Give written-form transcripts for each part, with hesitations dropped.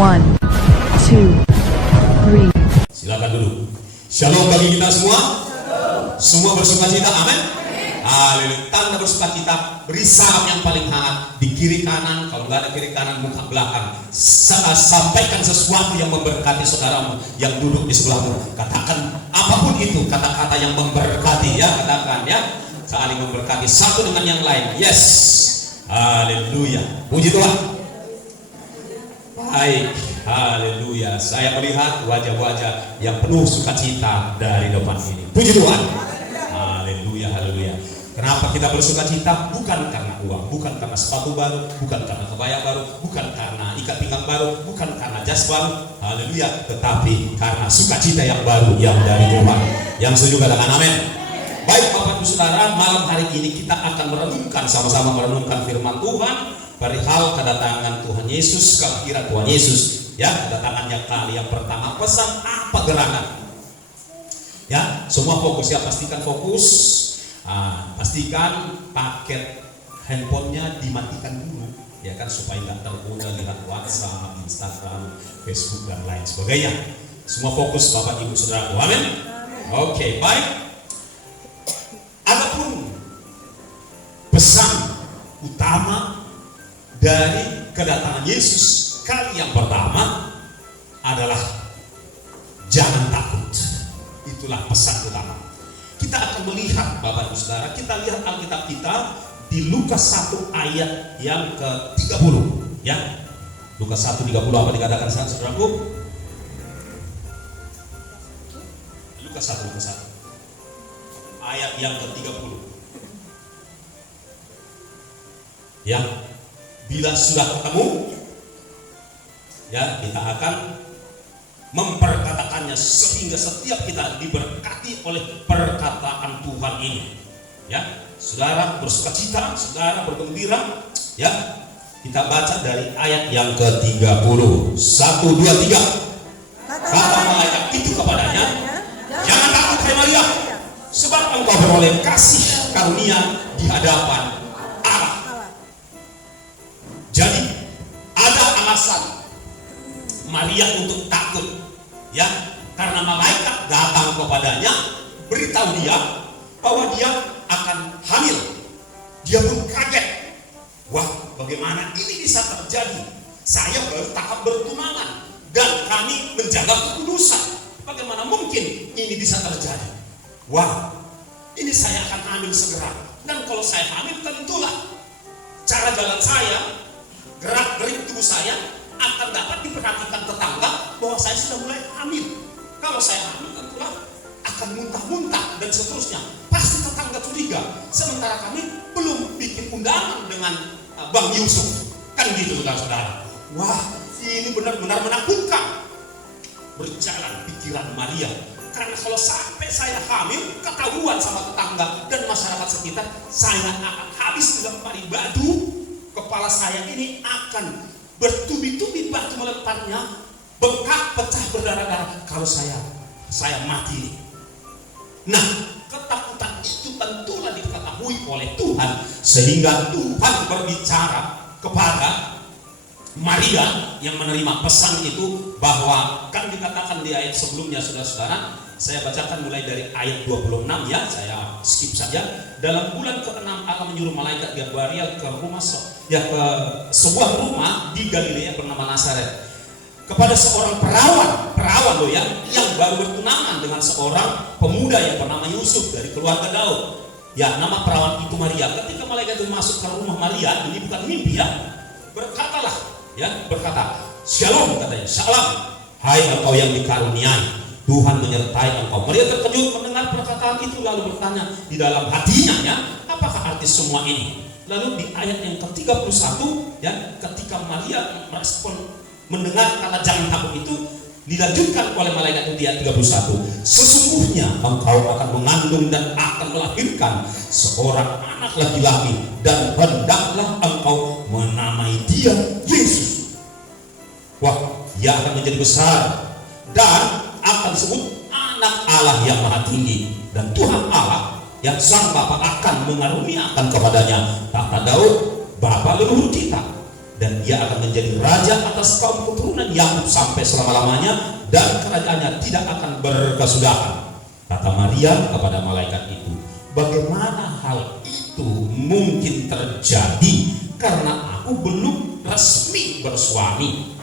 1, 2, 3. Silakan dulu. Shalom bagi kita semua. Semua bersuka cita, amin. Haleluya. Tanda bersuka cita, beri salam yang paling hangat di kiri kanan. Kalau nggak ada kiri kanan, muka belakang. Sampaikan sesuatu yang memberkati saudaramu yang duduk di sebelahmu. Katakan apapun itu, kata-kata yang memberkati, ya, katakan, ya. Saling memberkati satu dengan yang lain. Yes. Haleluya. Puji Tuhan. Baik. Haleluya. Saya melihat wajah-wajah yang penuh sukacita dari depan ini. Puji Tuhan. Haleluya, haleluya. Kenapa kita bersuka cita? Bukan karena uang, bukan karena sepatu baru, bukan karena kebaya baru, bukan karena ikat pinggang baru, bukan karena jas baru. Haleluya. Tetapi karena sukacita yang baru yang dari Tuhan. Yang setuju katakan amin. Baik Bapak Ibu Saudara, malam hari ini kita akan merenungkan, sama-sama merenungkan firman Tuhan perihal kedatangan Tuhan Yesus, kelahiran Tuhan Yesus. Ya, kedatangannya kali yang pertama, pesan apa gerangan? Ya, semua fokus ya, pastikan fokus. Pastikan paket handphonenya dimatikan dulu, ya kan, supaya nggak tergoda lihat WhatsApp, Instagram, Facebook dan lain sebagainya. Semua fokus Bapak Ibu Saudara. Amin. Oke, baik. Adapun pesan utama dari kedatangan Yesus kali yang pertama adalah jangan takut. Itulah pesan utama. Kita akan melihat Bapak Ibu Saudara, kita lihat Alkitab kita di Lukas 1 ayat yang ke-30, ya. Lukas 1:30 apa dikatakan saudaraku? Lukas 1 ayat yang ke-30. Ya. Bila sudah ketemu, ya, kita akan memperkatakannya sehingga setiap kita diberkati oleh perkataan Tuhan ini. Ya, saudara bersuka cita, saudara bergembira. Ya, kita baca dari ayat yang ke-30. 1, 2, 3. Kata malaikat itu kepadanya, jangan takut hai Maria, sebab engkau beroleh kasih karunia di hadapan Allah. Jadi ada alasan Maria untuk takut, ya, karena malaikat datang kepadanya, beritahu dia bahwa dia akan hamil. Dia pun kaget. Wah, bagaimana ini bisa terjadi? Saya baru tahap bertunangan dan kami menjaga kekudusan. Bagaimana mungkin ini bisa terjadi? Wah, ini saya akan hamil segera. Dan kalau saya hamil, tentulah cara jalan saya, gerak-gerik tubuh saya akan dapat diperhatikan tetangga bahwa saya sudah mulai hamil. Kalau saya hamil, tentulah akan muntah-muntah dan seterusnya. Pasti tetangga curiga. Sementara kami belum bikin undangan dengan Bang Yusuf. Kan gitu saudara-saudara. Wah, ini benar-benar menakutkan. Berjalan pikiran Maria. Karena kalau sampai saya hamil, ketahuan sama tetangga dan masyarakat sekitar, saya akan habis dilempari batu. Kepala saya ini akan bertubi-tubi batu melemparnya, bengkak, pecah, berdarah-darah kalau saya mati. Nah, ketakutan itu tentulah diketahui oleh Tuhan, sehingga Tuhan berbicara kepada Maria yang menerima pesan itu, bahwa kan dikatakan di ayat sebelumnya, saudara-saudara, saya bacakan mulai dari ayat 26 ya, saya skip saja. Dalam bulan ke-6 Allah menyuruh malaikat Gabriel ke sebuah rumah di Galilea bernama Nazaret, kepada seorang perawan loh ya, yang baru bertunangan dengan seorang pemuda yang bernama Yusuf dari keluarga Daud. Ya, nama perawan itu Maria. Ketika malaikat itu masuk ke rumah Maria, ini bukan mimpi ya, berkata, Shalom, katanya, Salam, hai engkau yang dikaruniai, Tuhan menyertai engkau. Maria terkejut mendengar perkataan itu, lalu bertanya di dalam hatinya, ya, apakah arti semua ini? Lalu di ayat yang ke-31, ya, ketika Maria merespon mendengar kata jangan takut itu, dilanjutkan oleh malaikat itu di ayat 31. Sesungguhnya engkau akan mengandung dan akan melahirkan seorang anak laki-laki, dan hendaklah engkau menamai dia Yesus. Wah, dia akan menjadi besar dan akan disebut anak Allah yang maha tinggi, dan Tuhan Allah yang sang Bapa akan mengaruniakan kepadanya tahta Daud bapa leluhur kita, dan dia akan menjadi raja atas kaum keturunan Yakub sampai selama-lamanya, dan kerajaannya tidak akan berkesudahan. Kata Maria kepada malaikat itu, bagaimana hal itu mungkin terjadi karena aku belum resmi bersuami?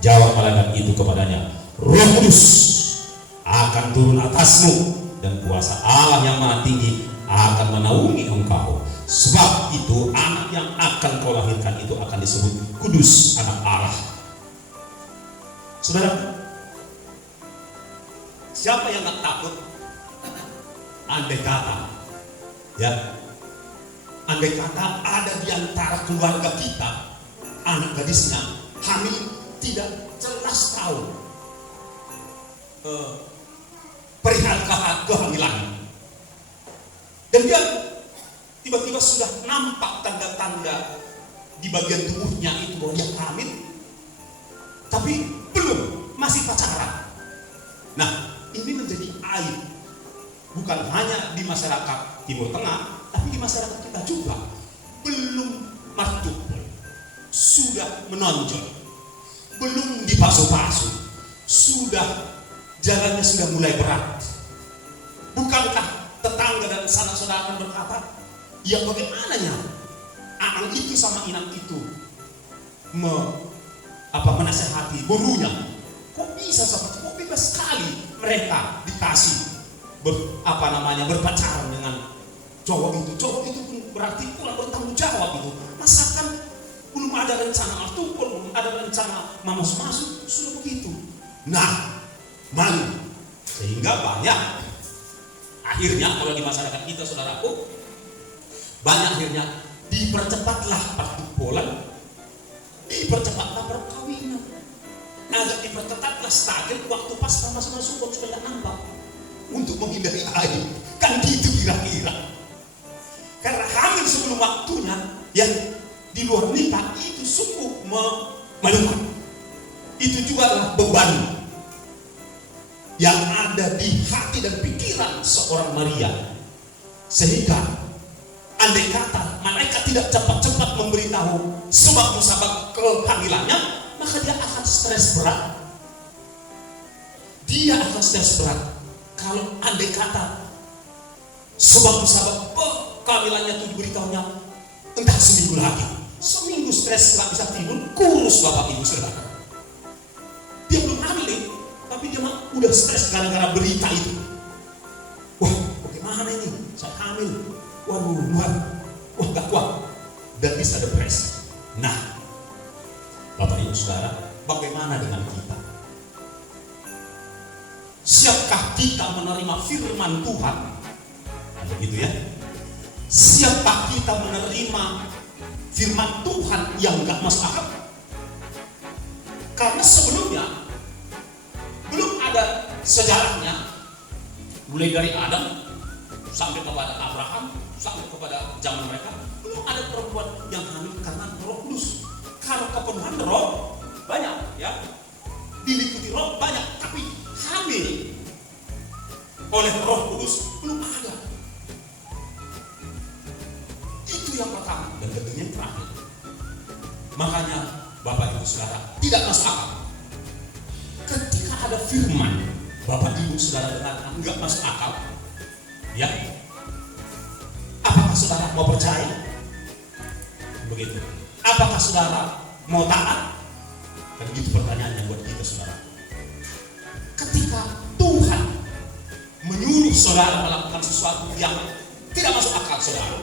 Jawab malaikat itu kepadanya, Roh Kudus akan turun atasmu, dan kuasa Allah yang Maha Tinggi akan menaungi engkau. Sebab itu anak yang akan kau lahirkan itu akan disebut Kudus, anak Allah. Saudara, siapa yang gak takut? Andai kata, ya, andai kata ada di antara keluarga kita anak gadisnya hamil tidak jelas tahu perihal kehamilan, dan dia tiba-tiba sudah nampak tanda-tanda di bagian tubuhnya itu bahwa dia hamil, tapi belum, masih pacaran. Nah, ini menjadi aib bukan hanya di masyarakat Timur Tengah, tapi di masyarakat kita juga. Belum martupul, sudah menonjol, belum dipasuh-pasuh, sudah jalannya sudah mulai berat. Bukankah tetangga dan sanak saudara berkata, ya bagaimananya anak itu sama inang itu menasehati gurunya, kok bisa seperti, kok bebas sekali mereka dikasih berpacaran dengan cowok itu pun berarti kurang bertanggung jawab itu. Masakan belum ada rencana artupol, belum ada rencana masuk sudah begitu. Nah, malu, sehingga banyak akhirnya kalau di masyarakat kita, saudaraku, banyak akhirnya dipercepatlah artupolan, dipercepatlah perkawinan, agak diperketatlah staging waktu pas masuk supaya nampak, untuk menghindari aib, kan gitu kira-kira. Karena hamil sebelum waktunya, ya, di luar nikah itu sungguh memalukan. Itu juga adalah beban yang ada di hati dan pikiran seorang Maria, sehingga andai kata malaikat tidak cepat-cepat memberitahu sebab-musabab kehamilannya, maka dia akan stres berat. Dia akan stres berat kalau andai kata sebab-musabab kehamilannya itu diberitahunya entah seminggu lagi. Seminggu stres nggak bisa timbul, kurus bapak ibu saudara. Dia belum hamil, tapi dia udah stres gara-gara berita itu. Wah, bagaimana ini? Saya hamil. Waduh, wah gak kuat, dan bisa depresi. Nah, bapak ibu saudara, bagaimana dengan kita? Siapkah kita menerima firman Tuhan? Begitu ya. Siapkah kita menerima firman Tuhan yang gak masuk akal? Karena sebelumnya belum ada sejarahnya, mulai dari Adam sampai kepada Abraham, sampai kepada zaman mereka, belum ada perempuan yang hamil karena Roh Kudus. Kalau kepenuhan roh banyak, ya, diliputi roh banyak, tapi hamil oleh Roh Kudus belum ada. Itu yang pertama, dan tentunya yang terakhir. Makanya Bapak Ibu Saudara, tidak masuk akal ketika ada firman Bapak Ibu Saudara dengarkan enggak masuk akal, ya, apakah saudara mau percaya? Begitu. Apakah saudara mau taat? Kan itu pertanyaannya buat kita, saudara. Ketika Tuhan menyuruh saudara melakukan sesuatu yang tidak masuk akal, saudara,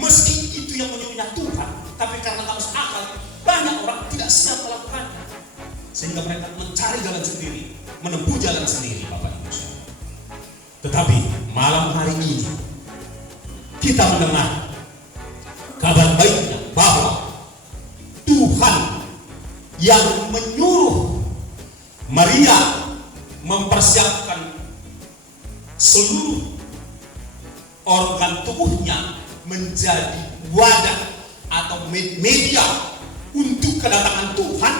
meski itu yang menyuruhnya Tuhan, tapi karena tidak masuk akal, banyak orang tidak siap melakukannya, sehingga mereka mencari jalan sendiri, menempuh jalan sendiri, Bapak Ibu. Tetapi malam hari ini kita mendengar kabar baiknya bahwa Tuhan yang menyuruh Maria mempersiapkan seluruh organ tubuhnya menjadi wadah atau media untuk kedatangan Tuhan.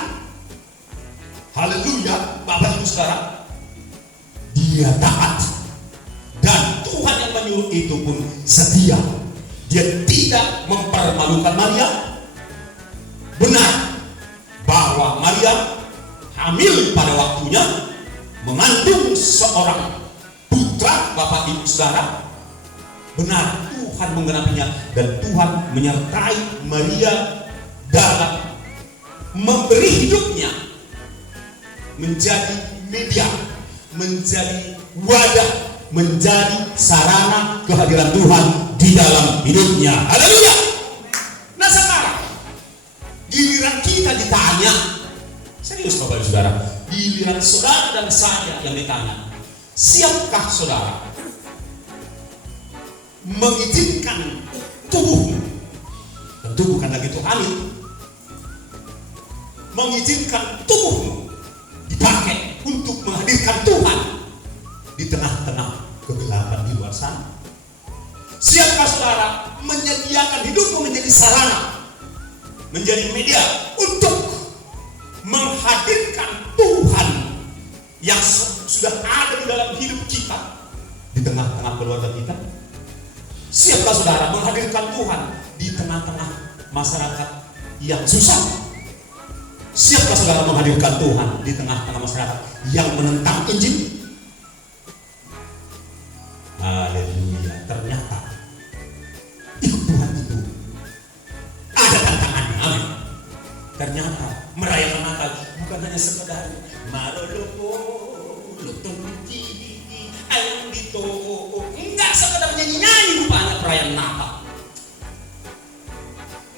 Haleluya, Bapak Ibu Saudara, dia taat, dan Tuhan yang menyuruh itu pun setia. Dia tidak mempermalukan Maria, Maria hamil pada waktunya, mengandung seorang putra, Bapak Ibu Saudara. Benar, Tuhan menggenapinya dan Tuhan menyertai Maria dalam memberi hidupnya menjadi media, menjadi wadah, menjadi sarana kehadiran Tuhan di dalam hidupnya. Haleluya. Nah sekarang giliran kita ditanya, serius Bapak Ibu Saudara, giliran saudara dan saya yang ditanya, siapkah saudara mengizinkan tubuhmu, tentu bukan lagi itu hamil, mengizinkan tubuhmu dipakai untuk menghadirkan Tuhan di tengah-tengah kegelapan di luar sana? Siapkah saudara menyediakan hidupmu menjadi sarana, menjadi media untuk menghadirkan Tuhan yang sudah ada di dalam hidup kita, di tengah-tengah keluarga kita? Siapkah saudara menghadirkan Tuhan di tengah-tengah masyarakat yang susah? Siapkah saudara menghadirkan Tuhan di tengah-tengah masyarakat yang menentang Injil? Haleluya. Ternyata ikut Tuhan itu ada tantangannya. Amin. Ternyata merayakan Natal bukan hanya sekedar marolopo lotonti ayam dito, enggak sekedar nyanyi-nyanyi rupanya perayaan Natal.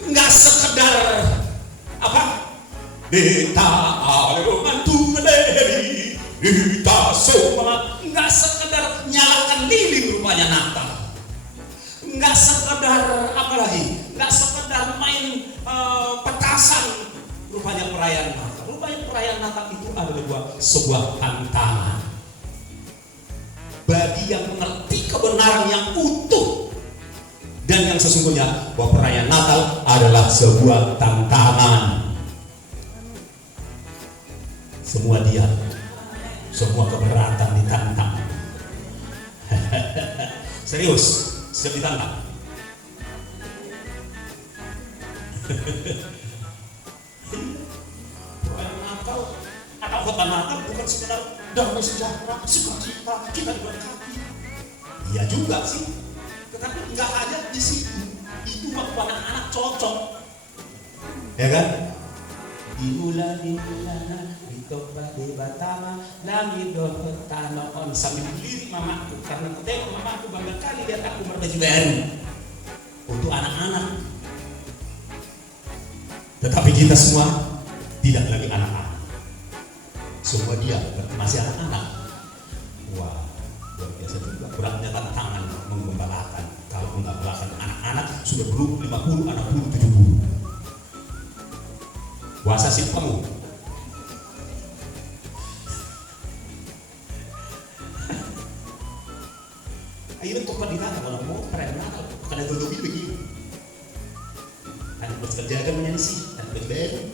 Enggak sekedar apa? Deta aleman tumeleri dita semangat. Enggak sekedar nyalakan lilin rupanya Natal. Enggak sekedar apa lagi? Enggak sekedar main petasan rupanya perayaan Natal. Rupanya perayaan Natal itu adalah sebuah tantangan bagi yang mengerti kebenaran yang utuh dan yang sesungguhnya, bahwa perayaan Natal adalah sebuah tantangan. Semua diam, semua keberatan ditantang. Serius, siap ditantang. Perayaan Natal atau kota Natal bukan sekedar damai sejahtera, sukacita, kita diberkati. Iya juga sih, tetapi nggak hanya di situ. Itu waktu anak-anak cocok, ya kan? Dimulai di tobat di Batama, lagi dohotano on sambil diri mamaku, karena aku tengok mamaku bangga kali lihat aku berbaju baru untuk anak-anak. Tetapi kita semua tidak lagi anak-anak. Semua dia masih anak-anak. Wah, luar biasa juga. Beratnya tantangan menggembalakan. Kalau menggembalakan anak-anak sudah belum 50, anak 70. Puasa sih kamu. Ayo untuk pendingan kalau mau perayaan Natal, karena dulu begini. Kan bekerja kan menyanyi sih, kan berbeda.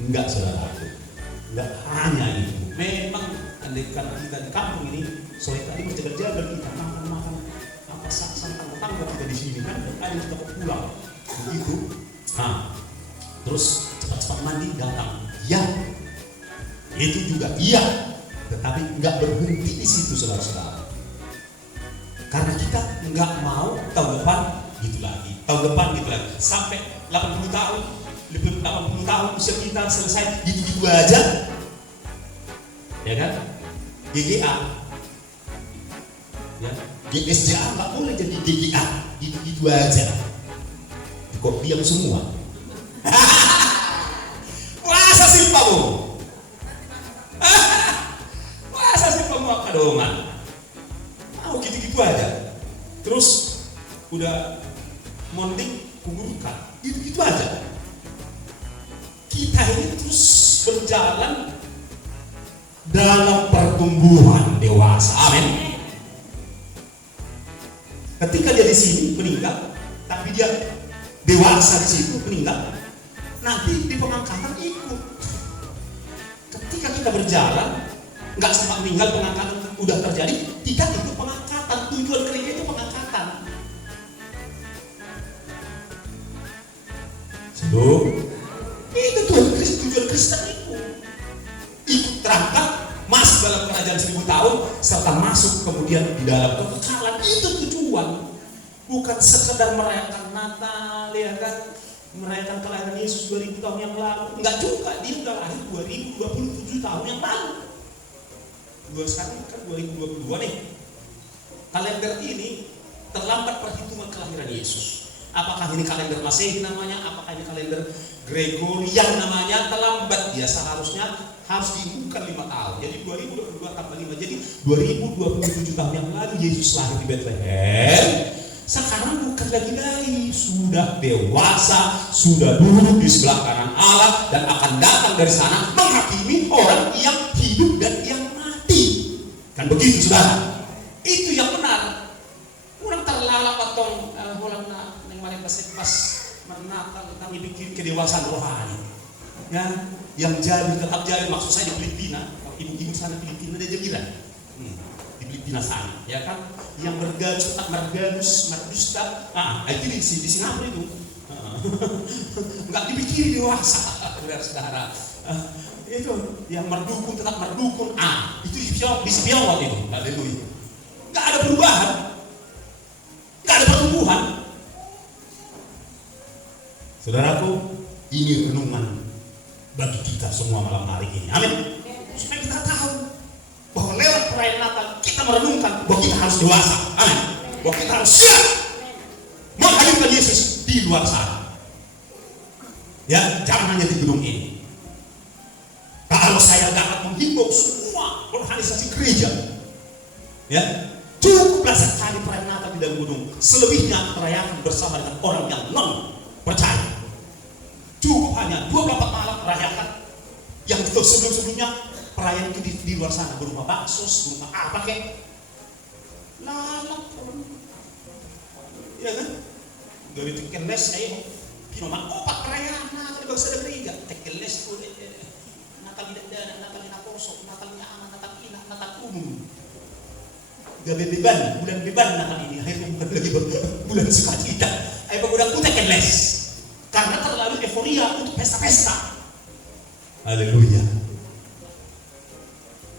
Enggak saudaraku. Enggak hanya itu, memang andekan kita di kampung ini, sore tadi berjaga-jaga kita makan apa santang tetangga kita di sini kan, dan ada kita pulang begitu. Nah, terus cepat-cepat mandi datang, ya, itu juga iya, tetapi enggak berhenti di situ saudara-saudara. Karena kita enggak mau tahun depan gitu lagi, tahun depan gitu lagi, sampai 80 tahun. Lebih 80 tahun usia kita selesai gitu-gitu aja, ya kan? GGA, ya, GSJA nggak boleh jadi GGA, gitu-gitu aja. Kok diam semua? Puasa sih kamu, puasa sih kamu kadongan, mau gitu-gitu aja. Terus udah monding kuburukan, gitu-gitu aja. Kita ini terus berjalan dalam pertumbuhan dewasa. Amin. Ketika dia di sini meninggal, tapi dia dewasa di situ meninggal, nanti di pengangkatan ikut. Ketika kita berjalan, nggak sempat meninggal, pengangkatan udah terjadi, kita ikut pengangkatan. Tujuan kerja itu pengangkatan. Itu tujuan kerajaan 1000 tahun serta masuk kemudian di dalam kekekalan. Itu tujuan. Bukan sekedar merayakan Natal, ya kan, merayakan kelahiran Yesus 2000 tahun yang lalu. Enggak juga, dia udah lahir 2027 tahun yang lalu. Sekarang kan 2022 nih. Kalender ini terlambat perhitungan kelahiran Yesus. Apakah ini kalender Masehi namanya, apakah ini kalender Gregorian namanya, terlambat. Dia seharusnya harus diumumkan 5 tahun. Jadi 2022 tambah 5, jadi 2027 tahun yang lalu Yesus lahir di Bethlehem. Sekarang bukan lagi bayi, sudah dewasa, sudah duduk di sebelah kanan Allah dan akan datang dari sana menghakimi orang yang hidup dan yang mati. Kan begitu, saudara? Itu yang benar. Kurang terlalap atau holana yang maring pas menatal kami bikin kedewasaan rohani. Ya, yang jadi tetap jadi, maksud saya di Filipina, ibu-ibu sana Filipina dia jadilah. Di Filipina sana, ya kan? Yang bergadus tetap mergadus, merdusta. Itu di Singapura itu. Enggak dipikirin dewasa, saudara. Itu yang merdukun tetap merdukun. Itu di Tiongkok itu. Haleluya. Enggak ada perubahan. Enggak ada pertumbuhan. Saudaraku, ini renungan bagi kita semua malam hari ini. Amin. Supaya kita tahu bahwa lewat perayaan Natal kita merenungkan bahwa kita harus dewasa. Amin. Bahwa kita harus siap menghadirkan Yesus di luar sana. Ya, jangan hanya di gedung ini. Kalau saya dapat menghimbau semua organisasi gereja, ya, cukuplah sekali perayaan Natal di dalam gedung. Selebihnya merayakan bersama dengan orang yang non percaya. Cukup hanya 24 malam merayakan. Yang itu sebelum-sebelumnya perayaan itu di luar sana berupa baksos, berupa apa kek? Lalap, ya kan? Dari tekel les, pinoman opat perayaan Natal di bangsa dan gereja. Tekel les, Natal tidak ada, Natal tidak kosong, Natal tidak aman, Natal inah, Natal umum. Gabe beban, bulan beban Natal ini. Akhirnya bukan lagi bulan sukacita. Ayo udah tekel les. Karena terlalu euforia untuk pesta-pesta. Haleluya.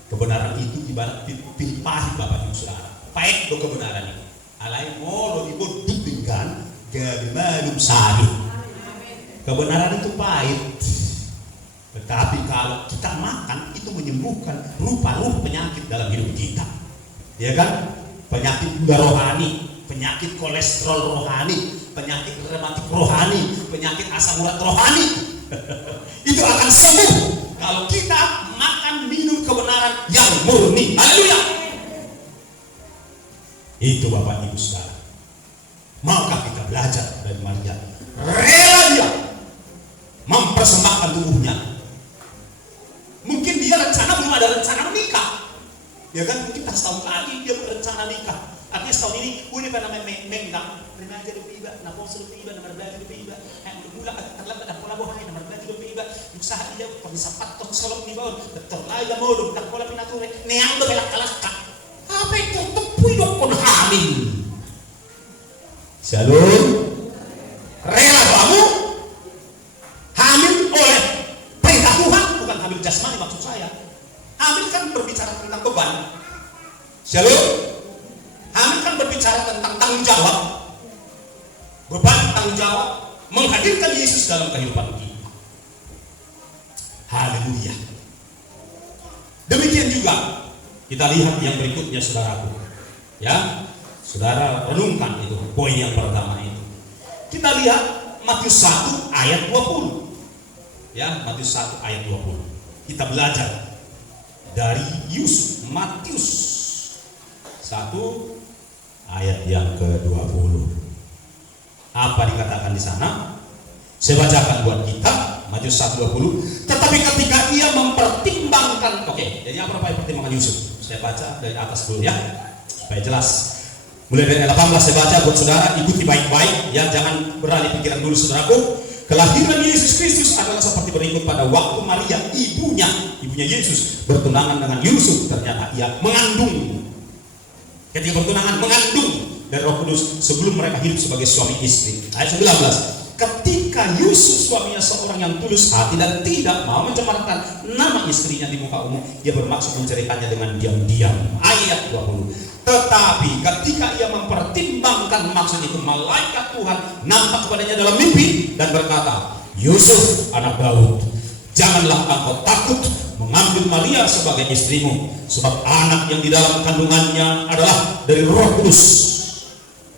Kebenaran itu ibarat pilih pahit Bapak Ibu Saudara. Pahit do kebenaran itu. Alai molo ibu dipinggan gabimalum sadi. Kebenaran itu pahit. Tetapi kalau kita makan itu menyembuhkan rupa-rupa penyakit dalam hidup kita. Ya kan? Penyakit gula rohani, penyakit kolesterol rohani, penyakit rematik rohani, penyakit asam urat rohani. Itu akan sembuh kalau kita makan minum kebenaran yang murni. Haleluya. Itu Bapak Ibu Saudara. Maka kita belajar dari Maria. Rela dia mempersembahkan tubuhnya. Mungkin dia belum ada rencana menikah. Ya kan, mungkin setahun lagi dia berencana nikah. Artinya setahun ini, ini pernah menggang, remaja di iba, naposo di iba, nomor belajar di iba, mula terlambat dan pola bohai, nomor belajar di iba, usaha dia pemisapat tok solok di bawah, terlalu modum, tak pola pinature, neang do belak kalaka. Apa itu tepui dok kon hamil. Shalom. Rela kamu hamil oleh perintah Tuhan, bukan hamil jasmani maksud saya. Hamil kan berbicara tentang beban. Shalom. Hamil kan berbicara tentang tanggung jawab. Beban tanggung jawab menghadirkan Yesus dalam kehidupan kita. Haleluya. Demikian juga kita lihat yang berikutnya saudaraku. Ya, saudara renungkan itu poin yang pertama itu. Kita lihat Matius 1 ayat 20. Ya, Matius 1 ayat 20. Kita belajar dari Yusuf. Matius 1 ayat yang ke-20. Apa dikatakan di sana? Saya bacakan buat kita Matius 1:20. Tetapi ketika ia mempertimbangkan, jadi apa yang pertimbangkan Yusuf? Saya baca dari atas dulu ya, supaya jelas. Mulai dari ayat 18 saya baca buat saudara, ikuti baik-baik ya, jangan beralih pikiran dulu saudaraku. Kelahiran Yesus Kristus adalah seperti berikut. Pada waktu Maria ibunya Yesus bertunangan dengan Yusuf, ternyata ia mengandung. Ketika bertunangan mengandung dari Roh Kudus sebelum mereka hidup sebagai suami istri. Ayat 19. Ketika Ketika Yusuf suaminya seorang yang tulus hati dan tidak mau mencemarkan nama istrinya di muka umum, dia bermaksud menceraikannya dengan diam-diam. Ayat 20. Tetapi ketika ia mempertimbangkan maksud itu, malaikat Tuhan nampak kepadanya dalam mimpi dan berkata, Yusuf anak Daud, janganlah engkau takut mengambil Maria sebagai istrimu, sebab anak yang di dalam kandungannya adalah dari Roh Kudus.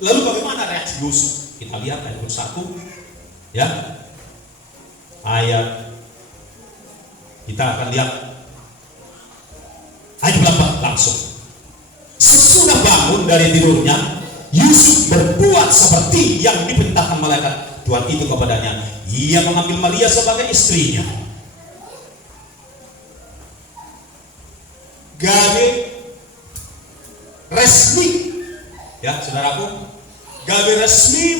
Lalu bagaimana reaksi Yusuf? Kita lihat ayat 1. Ya, ayat kita akan lihat ayat 8 langsung. Sesudah bangun dari tidurnya, Yusuf berbuat seperti yang diperintahkan malaikat Tuhan itu kepadanya. Ia mengambil Maria sebagai istrinya. Gabe resmi, ya saudaraku, gabe resmi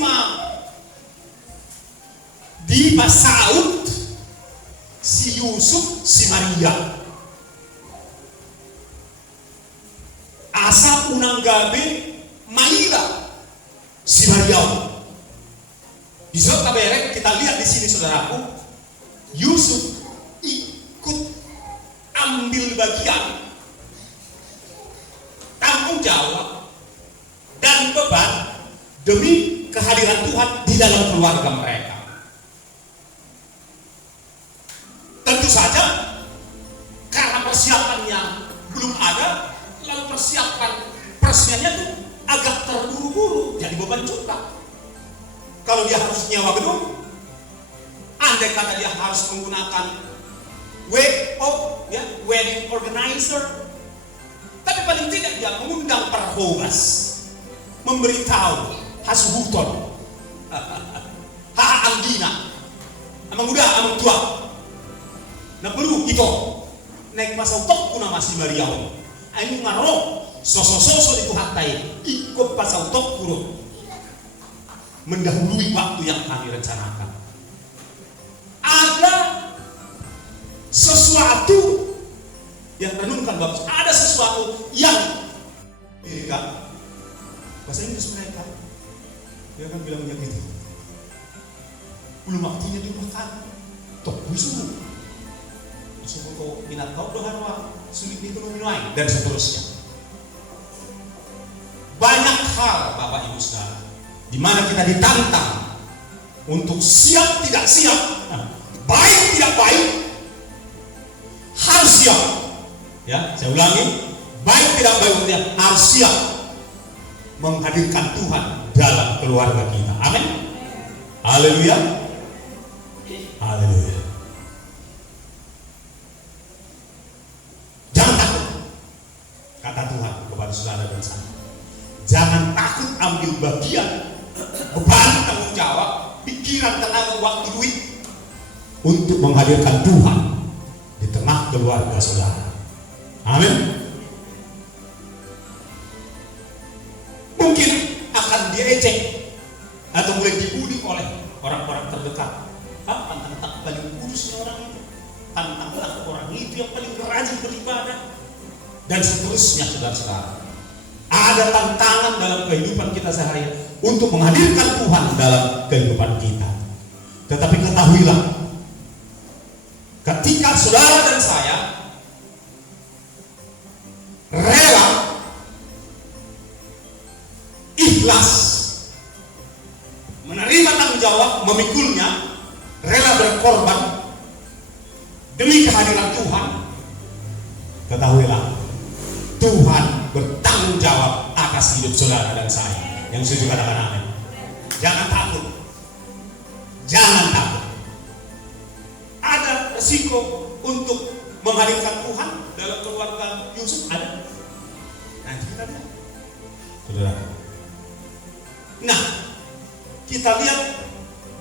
di pasaut si Yusuf si Maria. Asa unang gabi Maila si Maria. Di surat kabarek kita lihat di sini saudaraku, Yusuf ikut ambil bagian tanggung jawab dan beban demi kehadiran Tuhan di dalam keluarga mereka. Tentu saja karena persiapannya belum ada, lalu persiapan peresmiannya tuh agak terburu-buru, jadi beban juga. Kalau dia harus nyewa gedung, andai kata dia harus menggunakan wedding organizer, tapi paling tidak dia mengundang perhobas, memberitahu hasuhuton, anggina, mengundang amang tua. Na perlu ito naik masa utok kuna masih Mariaw ay ngaro soso itu hatay ikut pasal utok puro mendahului waktu yang kami rencanakan. Ada sesuatu yang renungkan bagus, ada sesuatu yang mereka bahasa Inggris mereka dia akan bilang begitu, belum waktunya dimakan tok bisu suku minat kau doharwa sulit dikenuai dan seterusnya. Banyak hal Bapak Ibu Saudara di mana kita ditantang untuk siap tidak siap, baik tidak baik, harus siap. Ya, saya ulangi, baik tidak baik harus siap menghadirkan Tuhan dalam keluarga kita. Amin. Haleluya. Haleluya. Kata Tuhan kepada saudara dan saya, jangan takut ambil bagian beban tanggung jawab, pikiran, tenaga, waktu, duit untuk menghadirkan Tuhan di tengah keluarga saudara. Amin. Mungkin akan diejek atau mulai dibully oleh orang-orang terdekat. Tantang paling kudusnya orang itu, tantang orang itu yang paling rajin beribadah, dan seterusnya. Saudara-saudara, ada tantangan dalam kehidupan kita sehari untuk menghadirkan Tuhan dalam kehidupan kita. Tetapi ketahuilah, ketika saudara dan saya rela, ikhlas menerima tanggung jawab, memikulnya, rela berkorban demi kehadiran Tuhan, ketahuilah Tuhan bertanggung jawab atas hidup saudara dan saya. Yang setuju katakan amin. Jangan takut. Jangan takut. Ada resiko untuk menghadirkan Tuhan dalam keluarga Yusuf, ada. Nanti kita lihat, saudara. Nah, kita lihat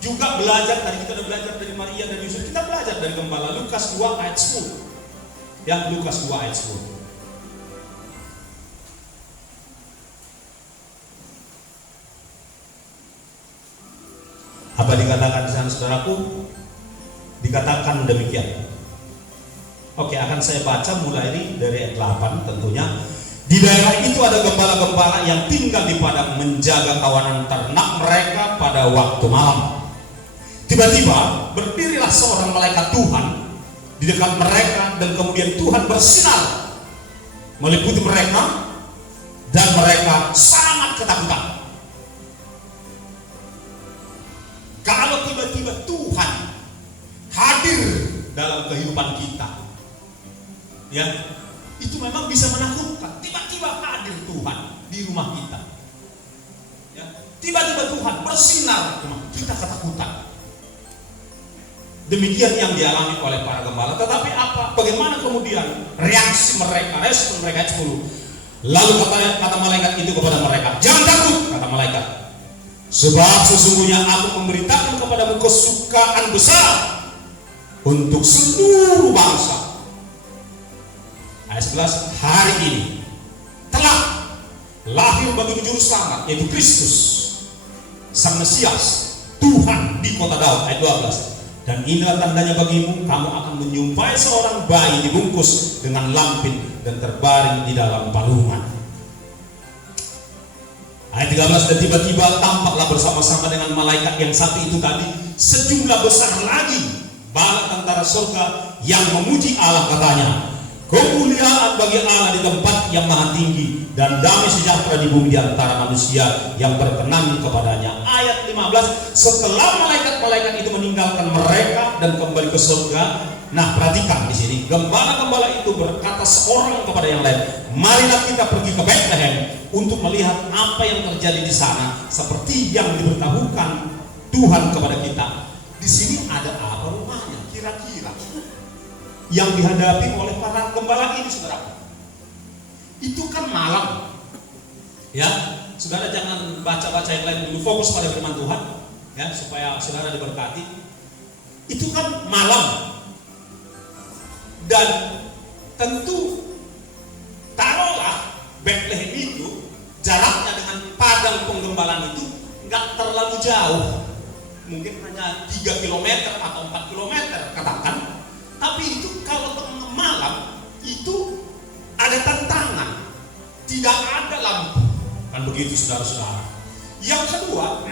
juga belajar, tadi kita sudah belajar dari Maria dan Yusuf, kita belajar dari Gembala Lukas 2 ayat 10. Ya, Lukas 2 ayat 10. Apa dikatakan di sana saudaraku? Dikatakan demikian. Oke, akan saya baca mulai dari ayat 8 tentunya. Di daerah itu ada gembala-gembala yang tinggal di padang menjaga kawanan ternak mereka pada waktu malam. Tiba-tiba berdirilah seorang malaikat Tuhan di dekat mereka, dan kemudian Tuhan bersinar meliputi mereka, dan mereka sangat ketakutan. Kalau tiba-tiba Tuhan hadir dalam kehidupan kita, ya, itu memang bisa menakutkan. Tiba-tiba hadir Tuhan di rumah kita, ya, tiba-tiba Tuhan bersinar, kita ketakutan. Demikian yang dialami oleh para gembala. Tetapi apa? Bagaimana kemudian reaksi mereka? Respon mereka 10. Lalu kata malaikat itu kepada mereka, jangan takut, kata malaikat, sebab sesungguhnya aku memberitakan kepadamu kesukaan besar untuk seluruh bangsa. Ayat 11, hari ini telah lahir bagimu juru selamat, yaitu Kristus, Sang Mesias, Tuhan di kota Daud. Ayat 12, dan inilah tandanya bagimu, kamu akan menyumpai seorang bayi dibungkus dengan lampin dan terbaring di dalam palungan. Ayat 13, dan tiba-tiba tampaklah bersama-sama dengan malaikat yang satu itu tadi sejumlah besar lagi bala tentara surga yang memuji Allah, katanya, kemuliaan bagi Allah di tempat yang maha tinggi, dan damai sejahtera di bumi di antara manusia yang berkenan kepadanya. Ayat 15, setelah malaikat-malaikat itu meninggalkan mereka dan kembali ke surga. Nah, perhatikan di sini, gembala-gembala itu berkata seorang kepada yang lain, marilah kita pergi ke Bethlehem untuk melihat apa yang terjadi di sana, seperti yang diberitahukan Tuhan kepada kita. Di sini ada apa rumahnya kira-kira yang dihadapi oleh para gembala ini, saudara? Itu kan malam, ya. Saudara jangan baca-baca yang lain dulu, fokus pada firman Tuhan, ya, supaya saudara diberkati. Itu kan malam, dan tentu taruhlah Bethlehem itu jaraknya dengan padang penggembalaan itu nggak terlalu jauh, mungkin hanya 3 km atau 4 km katakan. Tapi itu kalau tengah malam itu ada tantangan, tidak ada lampu, kan begitu saudara-saudara. Yang kedua,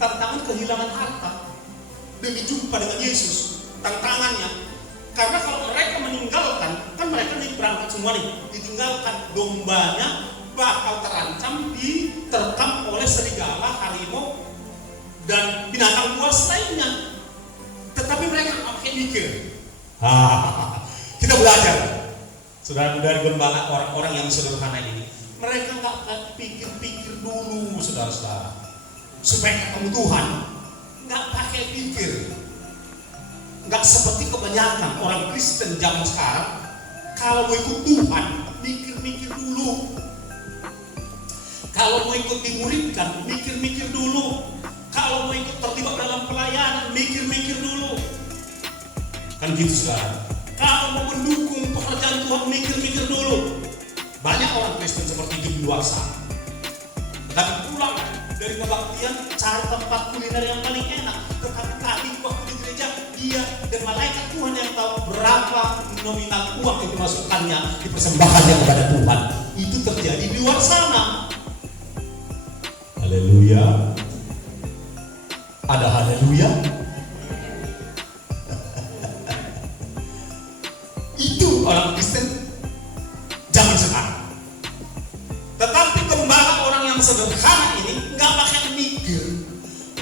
tantangan kehilangan harta demi jumpa dengan Yesus. Tantangannya, karena kalau mereka meninggalkan, kan mereka berangkat semua nih, ditinggalkan, dombanya bakal terancam diterkam oleh serigala, harimau, dan binatang buas lainnya. Tetapi mereka nggak pakai mikir. Kita belajar, saudara, dari gembala orang-orang yang sederhana ini. Mereka nggak pikir-pikir dulu, saudara-saudara, supaya ketemu Tuhan. Nggak pakai pikir. Nggak seperti kebanyakan orang Kristen zaman sekarang. Kalau mau ikut Tuhan, mikir-mikir dulu. Kalau mau ikut dimuridkan, mikir-mikir dulu. Kalau mau ikut terlibat dalam pelayanan, mikir-mikir dulu. Kan gitu, saudara. Kalau mau mendukung pekerjaan Tuhan, mikir-mikir dulu. Banyak orang Kristen seperti itu di luar sana. Tetapi pulang dari kebaktian, cari tempat kuliner yang paling enak. Tetapi tadi waktu di gereja, dia dan malaikat Tuhan yang tahu berapa nominal uang yang dimasukkannya, dipersembahkannya kepada Tuhan. Itu terjadi di luar sana. Haleluya. Ada haleluya. Itu orang Kristen zaman sekarang. Tetapi gembala orang yang sederhana ini nggak pakai mikir.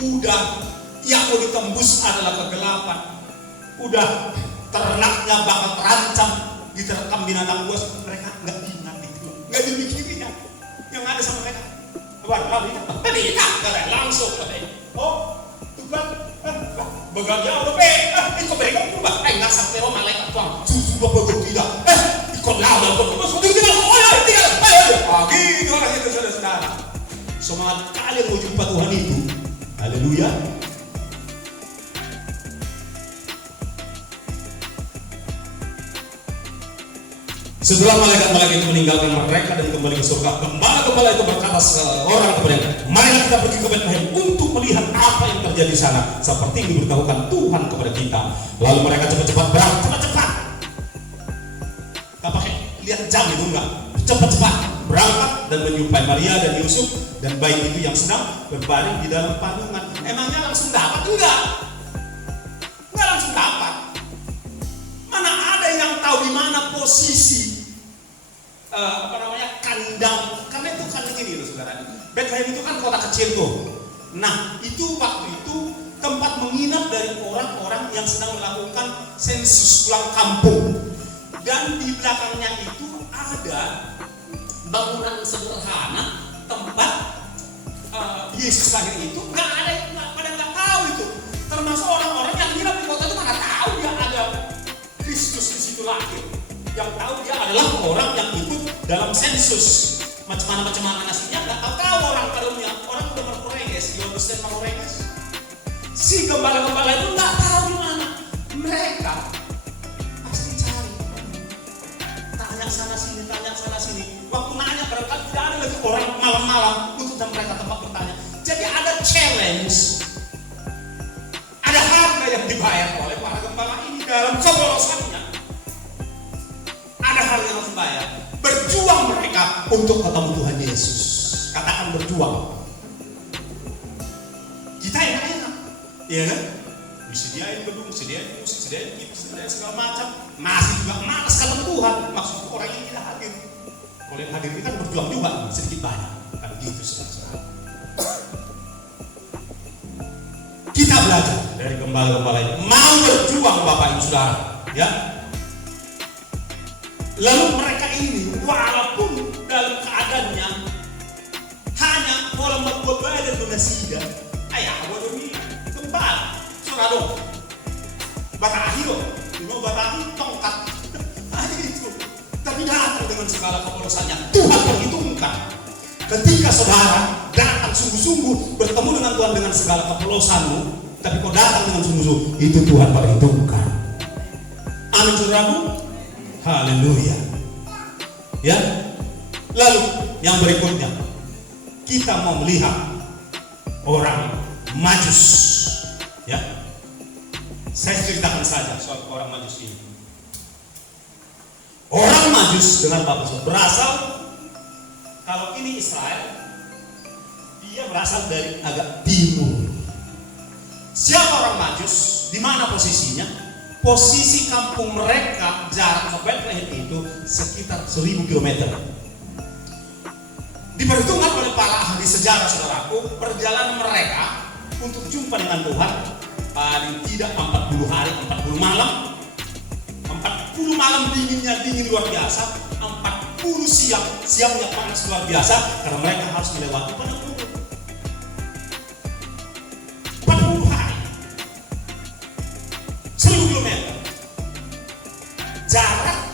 Udah yang mau ditembus adalah kegelapan. Udah ternaknya bakal terancam, diterkam binatang buas. Mereka nggak ingat itu, nggak dimikirin. Yang ada sama mereka, tadi langsung oh Tuhan, begalnya udah ikut mereka berubah. Nggak sampai malaikat Tuhan, sudah berbeda. Ikut lawan, gitu orang itu, saudara-saudara. Semangat kalian mau jumpa Tuhan itu. Haleluya. Setelah malaikat-malaikat itu meninggalkan mereka dan kembali ke surga, gembala-gembala itu berkata seorang kepada yang, marilah kita pergi ke Bethlehem untuk melihat apa yang terjadi di sana, seperti yang diberitahukan Tuhan kepada kita. Lalu mereka cepat-cepat berangkat, cepat-cepat. Gak pakai lihat jam itu, enggak, cepat-cepat berangkat dan menjumpai Maria dan Yusuf dan bayi itu yang sedang berbaring di dalam palungan. Emangnya langsung dapat? Enggak langsung dapat. Mana ada yang tahu di mana posisi kandang? Karena itu kan begini loh saudara. Bethlehem itu kan kota kecil tuh. Nah itu waktu itu tempat menginap dari orang-orang yang sedang melakukan sensus pulang kampung. Dan di belakangnya itu ada bangunan sederhana tempat Yesus lahir itu. Pada nggak tahu itu. Termasuk orang-orang yang menginap di kota itu mana tahu dia ada Kristus di situ lahir. Yang tahu dia adalah orang yang ikut dalam sensus. Macam mana nasibnya nggak tahu orang karunia. Orang udah berkorenges, Yohanes dan Mahorenges. Si gembala-gembala itu nggak tahu di mana. Mereka pasti cari, tanya sana sini. Waktu nanya barangkali tidak ada lagi orang malam-malam untuk mereka tempat bertanya. Jadi ada challenge, ada harga yang dibayar oleh para gembala ini dalam kebolosannya. Ada harga yang harus dibayar. Berjuang mereka untuk ketemu Tuhan Yesus. Katakan berjuang. Kita enak-enak, ya kan? Disediain gedung, disediain musik, disediain kipas, disediain segala macam. Masih juga malas ketemu Tuhan. Maksudnya orang yang tidak hadir. Kalau yang hadir ini kan berjuang juga, sedikit banyak. Kan gitu saudara. Kita belajar dari gembala-gembala ini. Mau berjuang Bapak Ibu Saudara, ya. Lalu mereka ini walaupun dalam keadaannya hanya orang berbuat dan donasi ayah bodoh ini gembala saudara batahi loh, cuma batahi tongkat itu, tapi datang dengan segala kepolosannya. Tuhan perhitungkan ketika saudara datang sungguh-sungguh bertemu dengan Tuhan dengan segala kepolosanmu, tapi kau datang dengan sungguh-sungguh, itu Tuhan perhitungkan. Amin saudaraku. Haleluya. Ya. Lalu yang berikutnya kita mau melihat orang Majus. Ya. Saya ceritakan saja soal orang Majus ini. Orang Majus dengan Bapak berasal, kalau ini Israel, dia berasal dari agak timur. Siapa orang Majus? Di mana posisinya? Posisi kampung mereka jarak ke Bethlehem itu sekitar 1000 km. Diperhitungkan oleh para ahli sejarah saudaraku, perjalanan mereka untuk jumpa dengan Tuhan paling tidak 40 hari, 40 malam. 40 malam dingin luar biasa, 40 siangnya panas luar biasa, karena mereka harus melewati padang gurun. 40 hari, 1000 km. Jarak,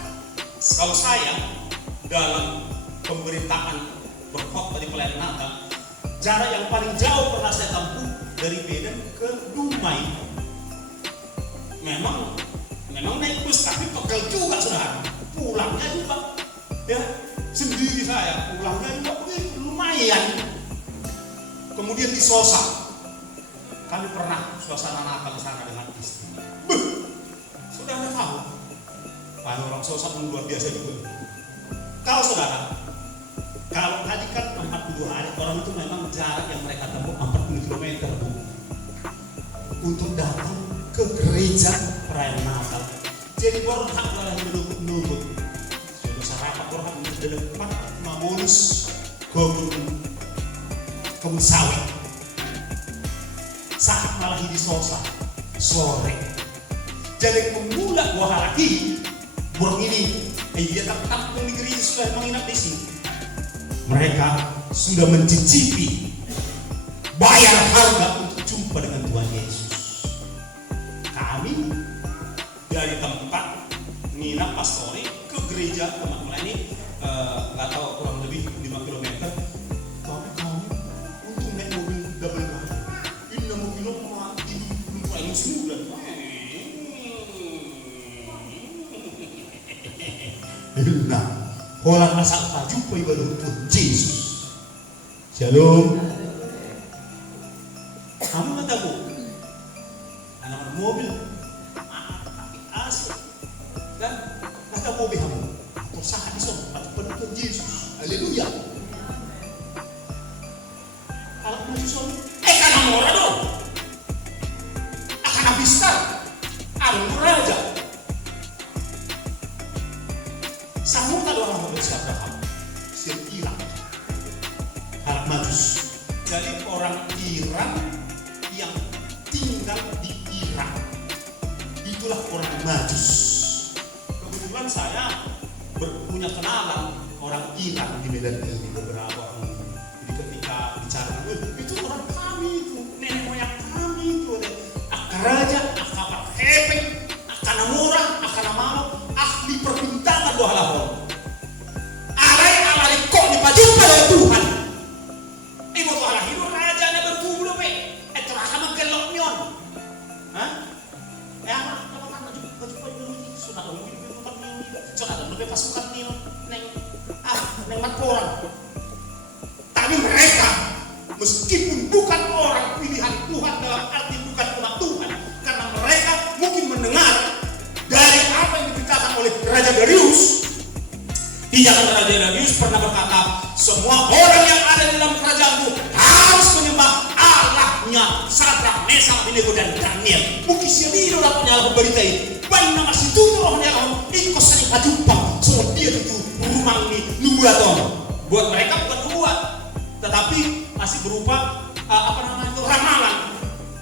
kalau saya dalam pemberitaan berkhotbah di pelayanan Natal, jarak yang paling jauh pernah saya tempuh dari Medan ke Dumai. Memang naik bus, tapi pegel juga saudara. Pulangnya juga, ya sendiri saya. Pulangnya juga lumayan. Kemudian di Sosa, kami pernah suasana Natal di sana dengan istri. Saudara tahu, orang Sosa pun luar biasa juga. Kalau saudara, kalau tadi kan 40 hari, orang itu memang jarak yang mereka tempuh 40 km untuk datang ke gereja perayaan Natal. Jadi berhak lah menurut sudah sarapan berhak menurut depan Mamonus kebun sawit saat malah di Sosa sore. Jadi pemula buah lagi buang ini, dia tak di gereja sudah menginap di sini. Mereka sudah mencicipi bayar harga untuk jumpa dengan Tuhan Yesus. Kami dari tempat nginap pas sore ke gereja tempat melayani, nggak tahu kurang lebih 5 km. Tapi kami untuk naik mobil double car. Ini mobil mati mulai sudah. Nah, orang asal jumpa ibadah Tuhan Yesus. Shalom. Kamu nggak tahu? Anak mobil, asli, dan kata mobil kamu. Tersahat di sana, pada Tuhan Yesus. Haleluya. Kalau maju suami, karena mora dong. Akan habiskan. Ada raja. Sama tak orang mau bersiap Abraham. Siap Iran. Anak Majus. Jadi orang Iran yang tinggal di Irak. Itulah orang Majus. Kebetulan saya punya kenalan orang Iran di Medan ini beberapa orang. Jadi ketika bicara, itu orang kami itu, nenek moyang kami itu, raja, akabar hepeng, akana murah, akana malu, ahli perbintangan doa lahor. Alai kok dipajumpa oleh Tuhan. Ibu tuh alah hidup raja na bertubuh pe. Terasa menggelok nyon. Hah? Apa kan maju sudah umur itu sudah lebih pasukan nyon. Neng matporan. Tapi mereka meskipun bukan orang pilihan Tuhan dalam arti bukan umat Tuhan, karena mereka mungkin mendengar dari apa yang diberitakan oleh Raja Darius. Di zaman Raja Darius pernah berkata, semua orang yang ada di dalam kerajaanku harus menyembah Allahnya Sadrak, Mesak, Abednego dan Daniel. Mungkin siapa dapat nyala berita ini. Baik nama situ rohnya orang ikut saling ajumpang. So dia itu rumah ini nubuatan. Buat mereka bukan nubuat, tetapi masih berupa ramalan.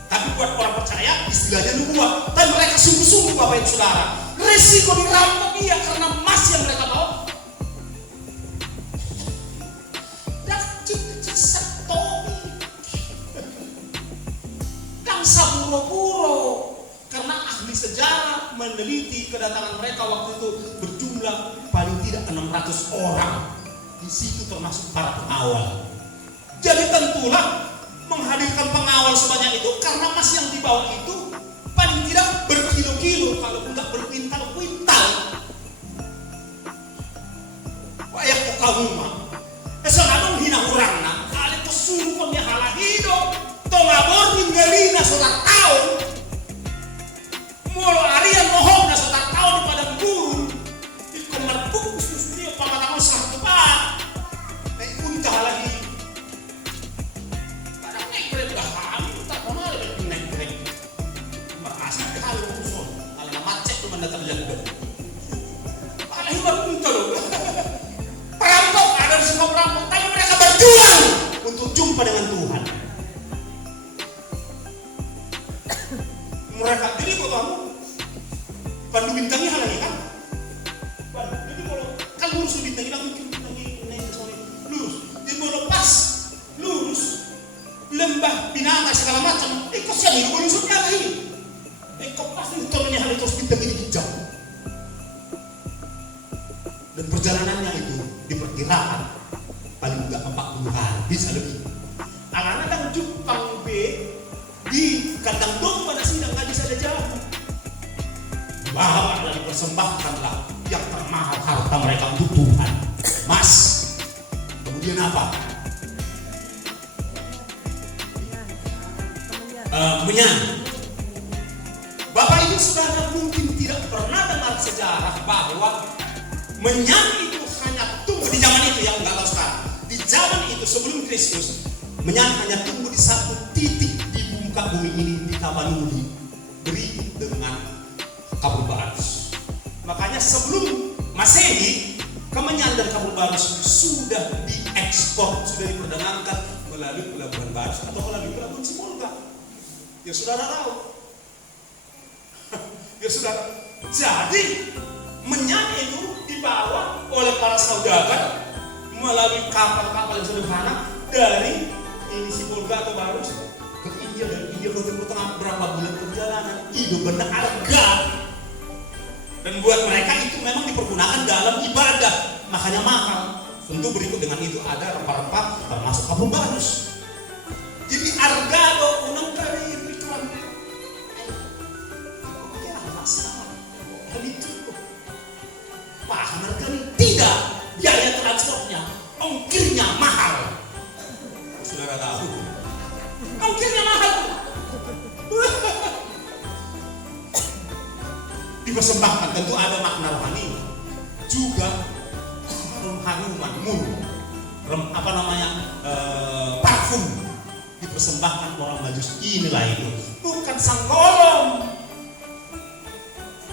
Tapi buat orang percaya istilahnya nubuat. Tapi mereka sungguh-sungguh Bapak Ibu Saudara, resiko dirampok iya karena emas yang mereka bawa. Dan saburo-buro karena ahli sejarah meneliti kedatangan mereka waktu itu berjumlah paling tidak 600 orang. Di situ termasuk para pengawal. Jadi tentulah menghadirkan pengawal sebanyak itu karena emas yang dibawa itu paling tidak berkilo-kilo, kalau enggak berkuintal-kuintal. Wayak ko kauma. Esanadong hinahurangna, kali ko suruh pemihala hidup, tongabor ninggalina sotar tahun, mulu arian mohon na sotar tahun di padang gurun, iko merpukus dia pamatang satu pak, untah lagi. Kadang naik berat kami, tak pernah ada naik berat. Makasih kali usul, kalau nama cek tu mana terjaga. Malah hidup untah loh. Perampok ada di semua perampok, tapi mereka berjuang untuk jumpa dengan Tuhan. Mereka jadi kok kamu pandu bintangnya halanya kan? Jadi kalau kan lurus bintangnya lagi lurus. Jadi kalau pas lurus lembah binanga segala macam, kok siang itu lulusnya lagi. Kok pas itu turunnya hal itu bintang ini hijau. Dan perjalanannya itu diperkirakan paling enggak 40 hari, bisa lebih. Karena kan Jepang B di kandang domba nasi dan nggak bisa ada jalan. Bahwa dan dipersembahkanlah yang termahal harta mereka untuk Tuhan. Mas, kemudian apa? Menyan. Bapak Ibu Saudara mungkin tidak pernah dengar sejarah bahwa menyan itu hanya tumbuh di zaman itu yang enggak tahu sekarang. Di zaman itu sebelum Kristus, menyan hanya tumbuh di satu titik di muka bumi ini di Tapanuli, beri dengan Kabul Barus. Makanya sebelum Masehi, kemenyan dan Kabul Barus sudah diekspor, sudah diperdagangkan melalui pelabuhan Barus atau melalui pelabuhan Simolga. Ya saudara tahu. Ya saudara. Jadi menyan itu dibawa oleh para saudagar melalui kapal-kapal yang sederhana dari ini Simolga atau Barus ke India, dan India ke Timur Tengah berapa bulan perjalanan. Itu benar harga. Dan buat mereka itu memang dipergunakan dalam ibadah, makanya mahal. Tentu berikut dengan itu ada rempah-rempah termasuk Kabul Barus. Jadi argado unang kali iklan. Ya masalah. Hal itu paham harganya tidak, biaya transportnya, ongkirnya mahal. Saudara tahu, ongkirnya mahal. Dipersembahkan, tentu ada makna rohani, juga haruman mulu, parfum persembahkan orang Majus inilah itu, bukan sanggolong.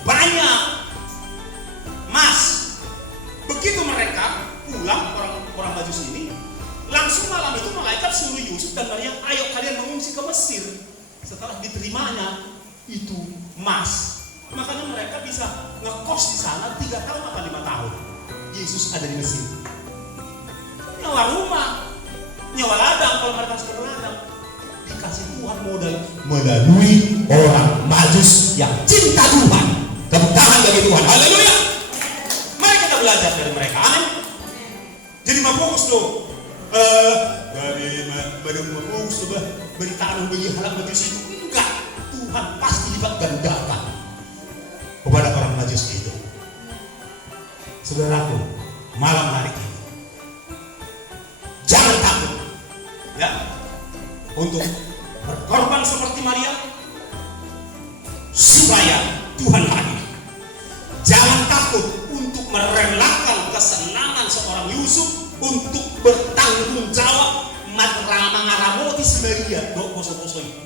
Banyak mas. Begitu mereka pulang, orang Majus ini, langsung malam itu malaikat suruh Yusuf dan Maria, ayo kalian mengungsi ke Mesir. Setelah diterimanya itu emas, makanya mereka bisa ngekos di sana 3 tahun atau 5 tahun. Yesus ada di Mesir. Nyawa rumah, nyawa ladang kalau mereka sudah berladang. Dikasih Tuhan modal melalui orang Majus yang cinta Tuhan. Tepuk tangan bagi Tuhan. Haleluya. Mari kita belajar dari mereka. Amin. Jadi mampus tuh. Mampus tuh beritahu bagi halak Majus itu. Enggak. Tuhan pasti lipat gandakan kepada orang Majus itu. Saudaraku, malam hari ini jangan takut ya untuk berkorban seperti Maria supaya Tuhan hadir. Jangan takut untuk merelakan kesenangan seorang Yusuf untuk bertanggung jawab mengaramoti si Maria bosok-bosok itu.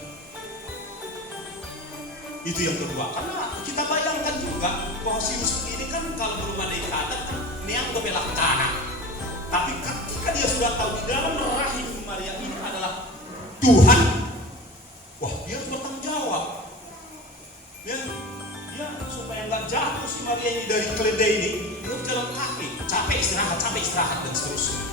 Itu yang kedua, karena kita bayangkan juga bahwa si Yusuf ini kan kalau belum ada ikatan kan niang belak kanan. Tapi ketika dia sudah tahu di dalam rahim Maria ini adalah Tuhan, wah dia harus bertanggung jawab. Ya, dia supaya nggak jatuh si Maria ini dari keledai ini, dia harus jalan kaki, capek istirahat dan seterusnya.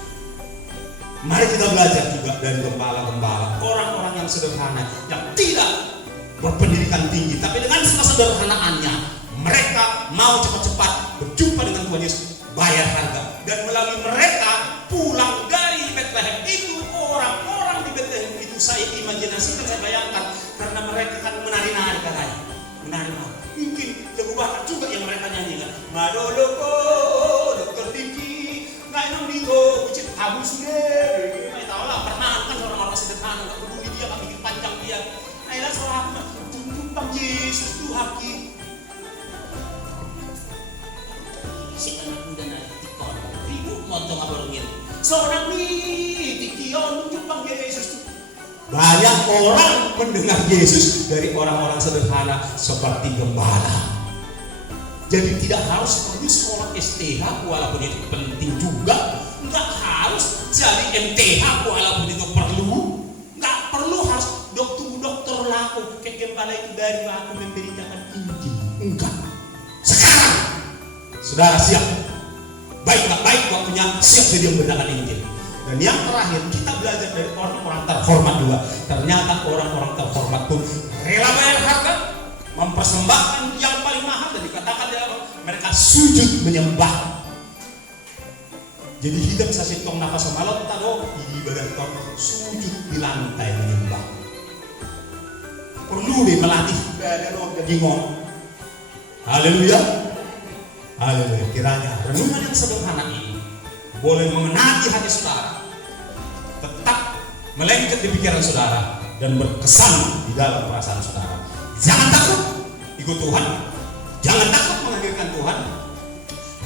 Mari kita belajar juga dari gembala-gembala, orang-orang yang sederhana, yang tidak berpendidikan tinggi, tapi dengan kesederhanaannya mereka mau cepat-cepat berjumpa dengan Tuhan Yesus, bayar harga, dan melalui mereka pulang dari Bethlehem itu. Orang-orang di Bethlehem itu saya imajinasikan, saya bayangkan, karena mereka kan menari-nari katanya, menari-nari. Mungkin lagu Batak juga yang mereka nyanyikan, Madoloko, Dokter Diki, Ngainong Dito, Ucit Abu Sude. Saya tahu lah, pernah kan orang-orang sederhana, nggak peduli dia, nggak bikin panjang dia. Ayolah selamat, tumpang Yesus tuh haki. Si anak muda naik tikon, ribut montong aborongin. Seorang nih, tikion tumpang Yesus. Banyak orang mendengar Yesus dari orang-orang sederhana seperti gembala. Jadi tidak harus perlu sekolah STH walaupun itu penting juga. Nggak harus jadi MTH walaupun itu perlu. Nggak perlu harus dokter laku ke gembala itu dari aku memberitakan Injil. Enggak. Sekarang saudara siap. Baik nggak baik waktunya siap jadi memberitakan Injil. Dan yang terakhir kita belajar dari orang-orang terhormat juga. Ternyata orang-orang terhormat pun rela bayar harga, mempersembahkan yang paling mahal, dan dikatakan mereka sujud menyembah. Jadi hidup sa sitong napasamalat tado, ibadah kau sujud di lantai menyembah. Perlu deh melatih badan kegingon. Haleluya. Haleluya. Kiranya renungan yang sederhana ini boleh mengenali hati saudara, tetap melengket di pikiran saudara, dan berkesan di dalam perasaan saudara. Jangan takut ikut Tuhan, jangan takut menghadirkan Tuhan,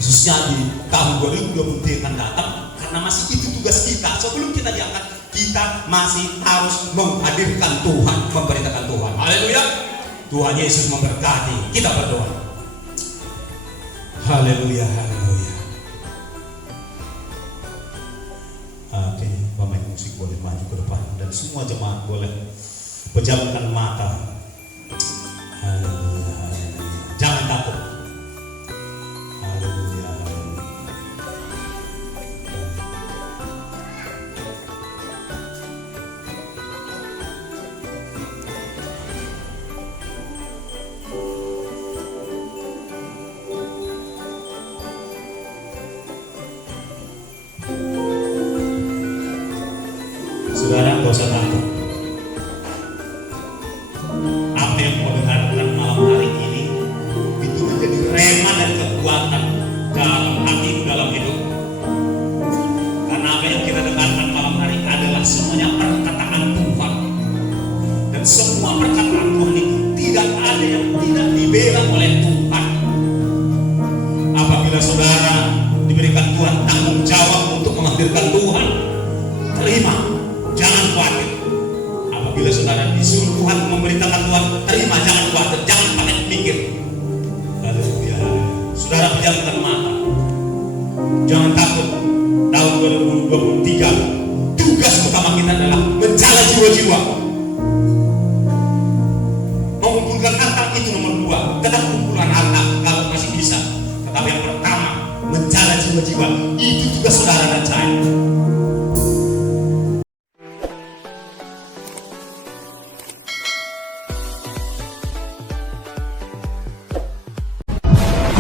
khususnya di tahun 2023 akan datang, karena masih itu tugas kita. Sebelum kita diangkat, kita masih harus menghadirkan Tuhan, memberitakan Tuhan. Haleluya. Tuhan Yesus memberkati. Kita berdoa. Haleluya, haleluya. Oke, pemain musik boleh maju ke depan, dan semua jemaat boleh pejamkan mata. Haleluya, haleluya. Jangan takut. Haleluya, haleluya. Saudara, gak usah takut. Apa yang mau dengarkan malam hari ini itu menjadi rema dan kekuatan dalam hati, dalam hidup. Karena apa yang kita dengarkan malam hari adalah semuanya perkataan Tuhan. Dan semua perkataan Tuhan itu tidak ada yang tidak dibela oleh Tuhan. Apabila saudara diberikan Tuhan tanggung jawab untuk menghadirkan Tuhan, terima. Jangan khawatir, Jangan takut. Tahun 2023, tugas utama kita adalah menjaga jiwa-jiwa. Mengumpulkan harta itu nomor 2. Tetap kumpulan harta kalau masih bisa. Tetapi yang pertama, menjaga jiwa-jiwa. Itu tugas saudara dan saya.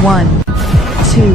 One, two,